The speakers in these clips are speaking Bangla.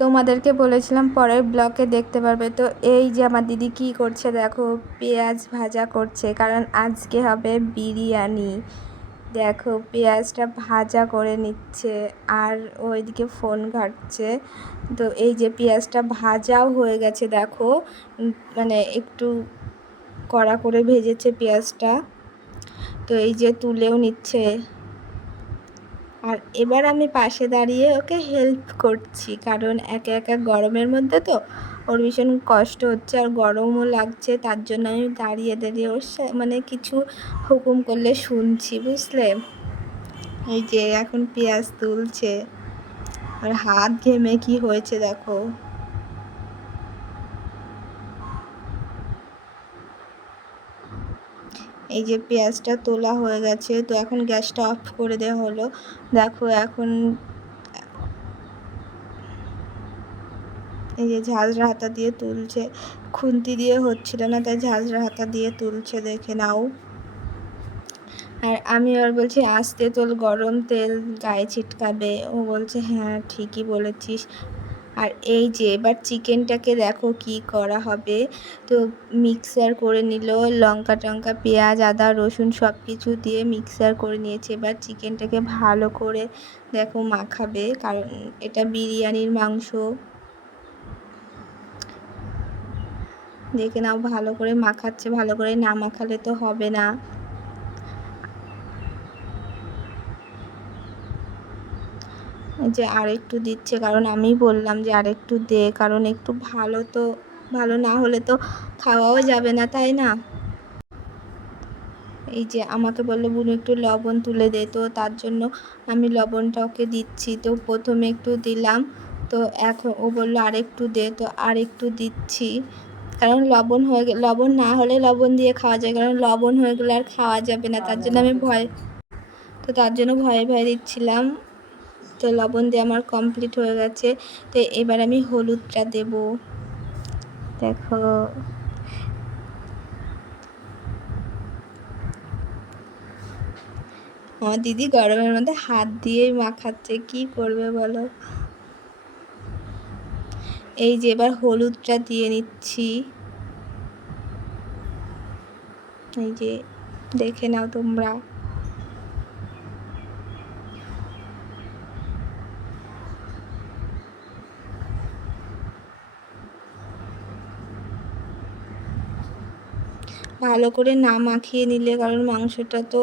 তোমাদেরকে বলেছিলাম পরের ব্লকে দেখতে পারবে। তো এই যে আমার দিদি কি করছে দেখো, পেঁয়াজ ভাজা করছে, কারণ আজকে হবে বিরিয়ানি। দেখো পেঁয়াজটা ভাজা করে নিচ্ছে আর ওইদিকে ফোন ঘাঁটছে। তো এই যে পেঁয়াজটা ভাজাও হয়ে গেছে দেখো, মানে একটু কড়া করে ভেজেছে পেঁয়াজটা। তো এই যে তুলেও নিচ্ছে, আর এবার আমি পাশে দাঁড়িয়ে ওকে হেল্প করছি, কারণ একা একা গরমের মধ্যে তো ওর ভীষণ কষ্ট হচ্ছে আর গরমও লাগছে, তার জন্য আমি দাঁড়িয়ে দাঁড়িয়ে ওর মানে কিছু হুকুম করলে শুনছি, বুঝলে। এই যে এখন পেঁয়াজ তুলছে আর হাত ঘেমে কি হয়েছে দেখো। এই যে পেঁয়াজটা তোলা হয়ে গেছে, তো এখন গ্যাসটা অফ করে দেওয়া হলো। দেখো এখন এই যে ঝাঁঝরা হাতা দিয়ে তুলছে, খুন্তি দিয়ে হচ্ছিল না, তাই ঝাঁঝরা হাতা দিয়ে তুলছে, দেখে নাও। আর আমি আর বলছি আস্তে তোল, গরম তেল গায়ে ছিটকাবে। ও বলছে হ্যাঁ ঠিকই বলেছিস। আর এই যে এবার চিকেনটাকে দেখো কি করা হবে। তো মিক্সার করে নিল, লঙ্কা টঙ্কা পেঁয়াজ আদা রসুন সব কিছু দিয়ে মিক্সার করে নিয়েছে। এবার চিকেনটাকে ভালো করে দেখো মাখাবে, কারণ এটা বিরিয়ানির মাংস। দেখে নাও ভালো করে মাখাচ্ছে, ভালো করে না মাখালে তো হবে না। যে আরেকটু দিচ্ছে, কারণ আমি বললাম যে আরেকটু দে, কারণ একটু ভালো তো, ভালো না হলে তো খাওয়াও যাবে না, তাই না। এই যে আমাকে বললো বুনু একটু লবণ তুলে দে, তো তার জন্য আমি লবণটা ওকে দিচ্ছি। তো প্রথমে একটু দিলাম, তো এখন ও বললো আরেকটু দে, তো আরেকটু দিচ্ছি। কারণ লবণ না হলে লবণ দিয়ে খাওয়া যায়, কারণ লবণ হয়ে গেলে আর খাওয়া যাবে না, তার জন্য আমি ভয়ে ভয়ে দিচ্ছিলাম। তো লবণ দিয়ে আমার কমপ্লিট হয়ে গেছে। তো এবার আমি হলুদটা দেব, দেখো। আমার দিদি গরমের মধ্যে হাত দিয়েই মাখাচ্ছে, কি করবে বলো। এই যে এবার হলুদটা দিয়ে নিচ্ছি, এই যে দেখে নাও তোমরা। ভালো করে না মাখিয়ে নিলে, কারণ মাংসটা তো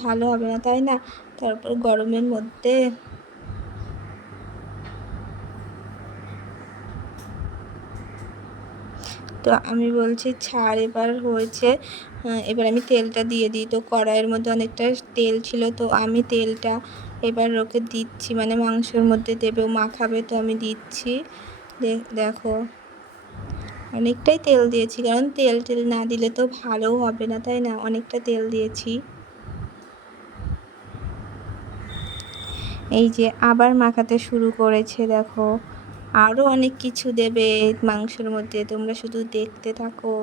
ভালো হবে না, তাই না। তারপর গরমের মধ্যে তো আমি বলছি ছাড়, এবার হয়েছে। এবার আমি তেলটা দিয়ে দিই। তো কড়াইয়ের মধ্যে অনেকটা তেল ছিল, তো আমি তেলটা এবার ওকে দিচ্ছি, মানে মাংসের মধ্যে দেবে, মাখাবে, তো আমি দিচ্ছি। দেখো অনেকটাই তেল দিয়েছি, কারণ তেল না দিলে তো ভালোও হবে না, তাই না। অনেকটা তেল দিয়েছি। এই যে আবার মাখাতে শুরু করেছে, দেখো আরও অনেক কিছু দেবে মাংসের মধ্যে, তোমরা শুধু দেখতে থাকো।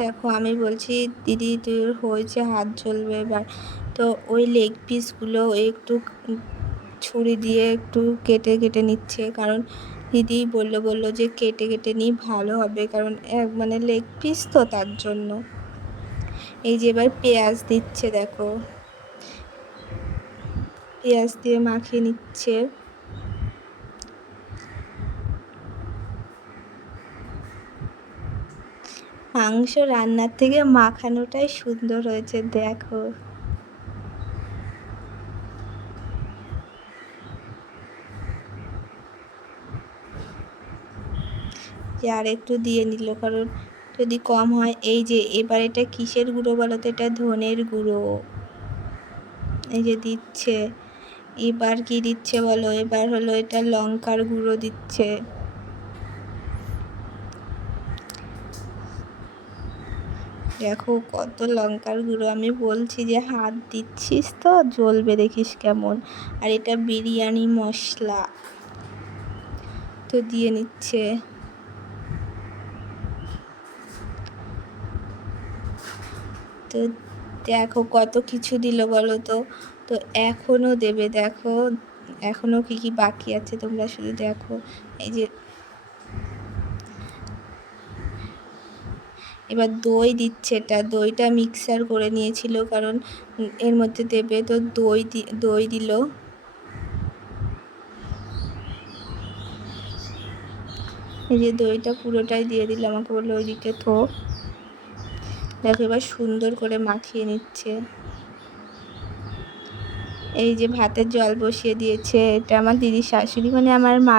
দেখো আমি বলছি দিদি তোর হয়েছে, হাত জ্বলবে এবার। তো ওই লেগ পিসগুলো একটু ছুরি দিয়ে একটু কেটে কেটে নিচ্ছে, কারণ দিদি বললো যে কেটে কেটে নিই ভালো হবে, কারণ মানে লেগ পিস তো, তার জন্য। এই যে এবার পেঁয়াজ দিচ্ছে, দেখো পেঁয়াজ দিয়ে মাখিয়ে নিচ্ছে। মাংস রান্নার থেকে মাখানোটাই সুন্দর হয়েছে, দেখো। যে আর একটু দিয়ে নিল, কারণ যদি কম হয়। এই যে এবার এটা কিসের গুঁড়ো বলো তো, এটা ধনের গুঁড়ো। এই যে দিচ্ছে। এবার কি দিচ্ছে বলো, এবার হলো এটা লঙ্কার গুঁড়ো দিচ্ছে। দেখো কত লঙ্কার গুঁড়ো, আমি বলছি যে হাত দিচ্ছিস তো জ্বলবে, দেখিস কেমন। আর এটা বিরিয়ানি মশলা তো দিয়ে নিচ্ছে। তো দেখো কত কিছু দিল বলো তো। তো এখনও দেবে, দেখো এখনও কি কি বাকি আছে তোমরা শুধু দেখো। এই যে এবার দই দিচ্ছে, এটা দইটা মিক্সার করে নিয়েছিল কারণ এর মধ্যে দেবে, তো দই দিল। এই যে দইটা পুরোটাই দিয়ে দিল, আমাকে বললো ওইদিকে তো। দেখো এবার সুন্দর করে মাখিয়ে নিচ্ছে। এই যে ভাতের জল বসিয়ে দিয়েছে, এটা আমার দিদির শাশুড়ি মানে আমার মা।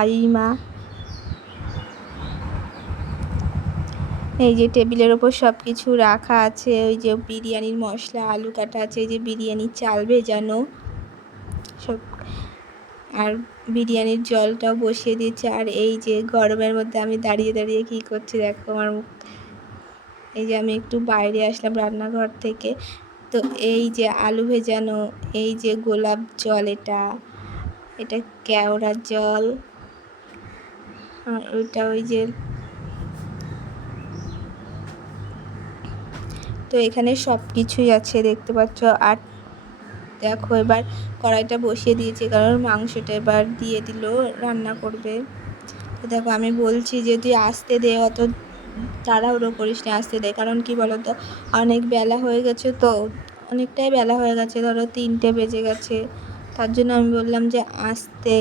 এই যে টেবিলের ওপর সব কিছু রাখা আছে, ওই যে বিরিয়ানির মশলা, আলু কাটা আছে, এই যে বিরিয়ানির চাল ভেজানো সব, আর বিরিয়ানির জলটাও বসিয়ে দিয়েছে। আর এই যে গরমের মধ্যে আমি দাঁড়িয়ে দাঁড়িয়ে কী করছি দেখো আমার মুখ। এই যে আমি একটু বাইরে আসলাম রান্নাঘর থেকে, তো এই যে আলু ভেজানো, এই যে গোলাপ জল, এটা কেওড়ার জল, ওইটা ওই যে। তো এখানে সব কিছুই আছে দেখতে পাচ্ছ। আর দেখো এবার কড়াইটা বসিয়ে দিয়েছে কারণ মাংসটা এবার দিয়ে দিল, রান্না করবে। তো দেখো আমি বলছি যে তুই আসতে দে, অত তাড়াহুড়ো করিস না, আসতে দে। কারণ কি বলো তো, অনেক বেলা হয়ে গেছে, তো অনেকটাই বেলা হয়ে গেছে, ধরো 3টে বেজে গেছে। তার জন্য আমি বললাম যে আসতে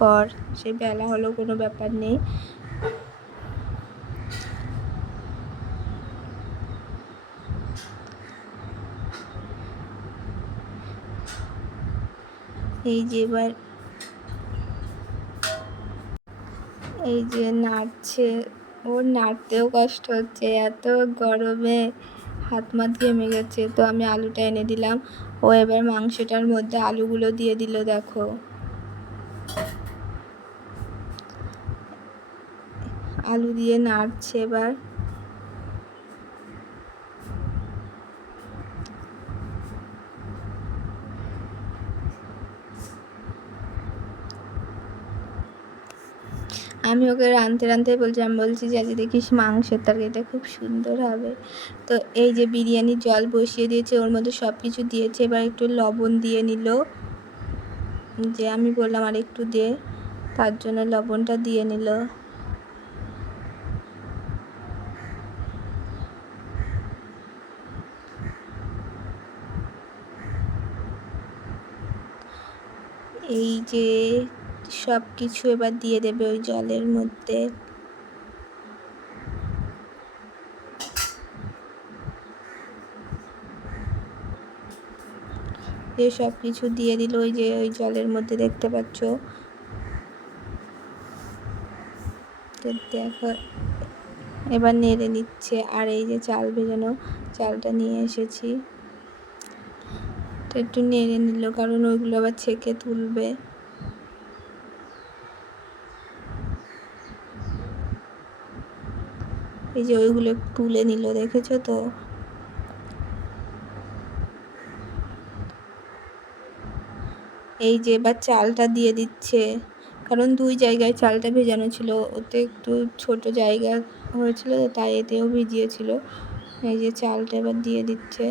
কর, সে বেলা হলেও কোনো ব্যাপার নেই। এই যে এবার এই যে নাড়ছে, ওর নাড়তেও কষ্ট হচ্ছে, এত গরমে হাত মাত ঘেমে গেছে। তো আমি আলুটা এনে দিলাম, ও এবার মাংসটার মধ্যে আলুগুলো দিয়ে দিল। দেখো আলু দিয়ে নাড়ছে এবার। আমি ওকে রাঁধতে বলছি, আমি বলছি যে আজ দেখিস মাংসের তরকারিটা খুব সুন্দর হবে। তো এই যে বিরিয়ানির জল বসিয়ে দিয়েছে, ওর মধ্যে সব কিছু দিয়েছে, এবার একটু লবণ দিয়ে নিল, যে আমি বললাম আর একটু দে, তার জন্য লবণটা দিয়ে নিল। এই যে সব কিছু এবার দিয়ে দেবে ওই জলের মধ্যে। সব কিছু দিয়ে দিল ওই যে ওই জলের মধ্যে, দেখতে পাচ্ছ। তো দেখো এবার নেড়ে নিচ্ছে। আর এই যে চাল ভেজানো চালটা নিয়ে এসেছি, তো একটু নেড়ে নিল কারণ ওইগুলো আবার ছেঁকে তুলবে। এই যে ওইগুলো তুলে নিল, দেখেছো তো। এই যে এবার চালটা দিয়ে দিচ্ছে, কারণ 2 জায়গায় চালটা ভেজানো ছিল, ওতে একটু ছোট জায়গা হয়েছিল তাই এতেও ভিজিয়েছিল। এই যে চালটা এবার দিয়ে দিচ্ছে।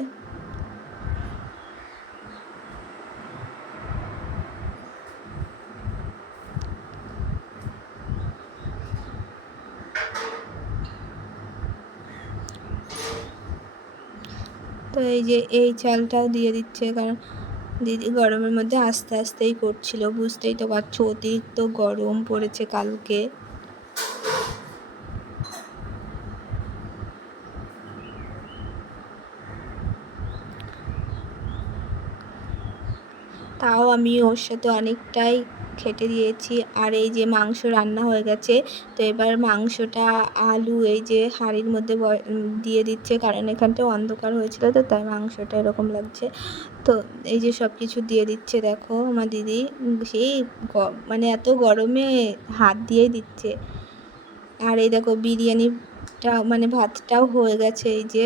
তো এই যে এই চালটাও দিয়ে দিচ্ছে, কারণ দিদি গরমের মধ্যে আস্তে আস্তেই করছিল, বুঝতেই তো পারছো অতিরিক্ত গরম পড়েছে কালকে। তাও আমি ওর সাথে অনেকটাই খেটে দিয়েছি। আর এই যে মাংস রান্না হয়ে গেছে, তো এবার মাংসটা আলু এই যে হাঁড়ির মধ্যে দিয়ে দিচ্ছে, কারণ এখানটা অন্ধকার হয়েছিল তো তাই মাংসটা এরকম লাগছে। তো এই যে সব কিছু দিয়ে দিচ্ছে, দেখো আমার দিদি সেই মানে এত গরমে হাত দিয়েই দিচ্ছে। আর এই দেখো বিরিয়ানিটা মানে ভাতটাও হয়ে গেছে, এই যে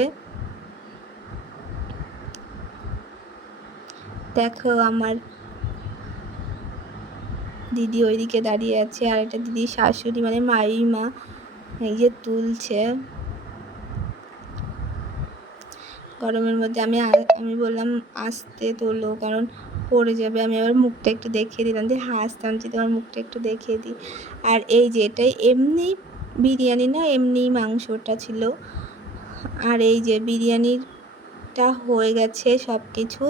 দেখো আমার দিদি ওইদিকে দাঁড়িয়ে আছে, আর একটা দিদি শাশুড়ি মানে মাইমা এই যে তুলছে গরমের মধ্যে। আমি বললাম আস্তে তোলো, কারণ পড়ে যাবে। আমি আবার মুখটা একটু দেখিয়ে দিলাম, দিয়ে হাসতাম যে তোমার মুখটা একটু দেখিয়ে দিই। আর এই যে এটাই এমনি বিরিয়ানি না, এমনি মাংসটা ছিল। আর এই যে বিরিয়ানিটা হয়ে গেছে সব কিছু,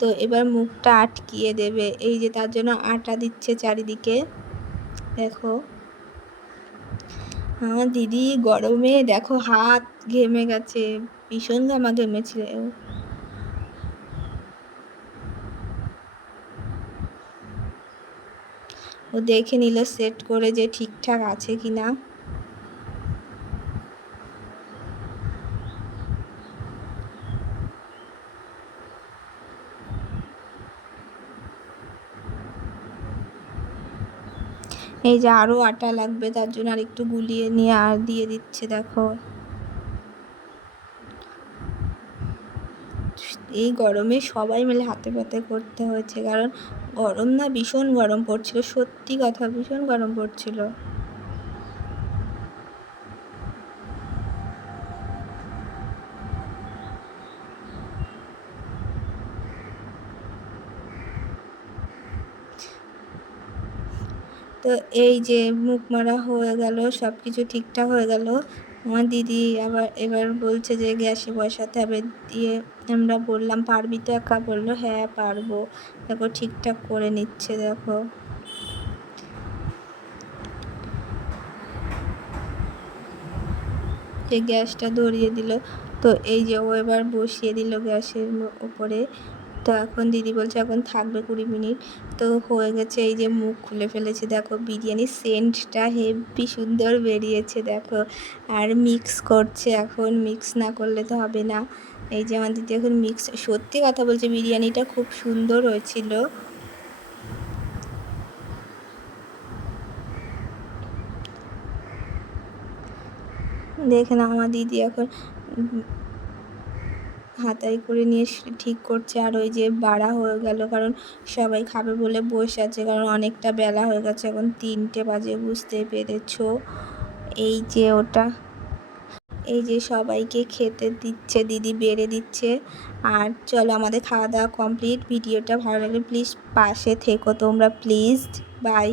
তো এবার মুখটা আটকিয়ে দেবে। এই যে তার জন্য আটা দিচ্ছে চারিদিকে। দেখো আমার দিদি গরমে দেখো হাত ঘেমে গেছে, ভীষণ ঘামা ঘেমেছিল। ও দেখে নিল সেট করে যে ঠিকঠাক আছে কিনা। এই যে আরও আটা লাগবে, তার জন্য আর একটু গুলিয়ে নিয়ে আর দিয়ে দিচ্ছে। দেখো এই গরমে সবাই মিলে হাতে পাতে করতে হয়েছে, কারণ গরম না ভীষণ গরম পড়ছিল, সত্যি কথা ভীষণ গরম পড়ছিল। তো এই যে মুখ মারা হয়ে গেল, সব কিছু ঠিকঠাক হয়ে গেল। আমার দিদি এবার বলছে যে গ্যাসে বসাতে হবে। দিয়ে আমরা বললাম পারবি তো একা? বললো হ্যাঁ পারবো। দেখো ঠিকঠাক করে নিচ্ছে। দেখো যে গ্যাসটা ধরিয়ে দিল, তো এই যে ও এবার বসিয়ে দিল গ্যাসের উপরে। তো এখন দিদি বলছে এখন থাকবে 20 মিনিট। তো হয়ে গেছে, এই যে মুখ খুলে ফেলেছে। দেখো বিরিয়ানির সেন্টটা হেভি সুন্দর বেরিয়েছে দেখো। আর মিক্স করছে, এখন মিক্স না করলে তো হবে না। এই যে আমার দিদি এখন মিক্স, সত্যি কথা বলছে বিরিয়ানিটা খুব সুন্দর হয়েছিল। দেখে না আমার দিদি এখন হাতায় করে নিয়ে ঠিক করছে। আর ওই যে বাড়া হয়ে গেল, কারণ সবাই খাবে বলে বসে আছে, কারণ অনেকটা বেলা হয়ে গেছে, এখন 3টে বাজে, বুঝতে পেরেছো। এই যে ওটা, এই যে সবাইকে খেতে দিচ্ছে, দিদি বেড়ে দিচ্ছে। আর চলো আমাদের খাওয়া দাওয়া কমপ্লিট। ভিডিওটা ভালো লাগলে প্লিজ পাশে থেকো তোমরা, প্লিজ। বাই।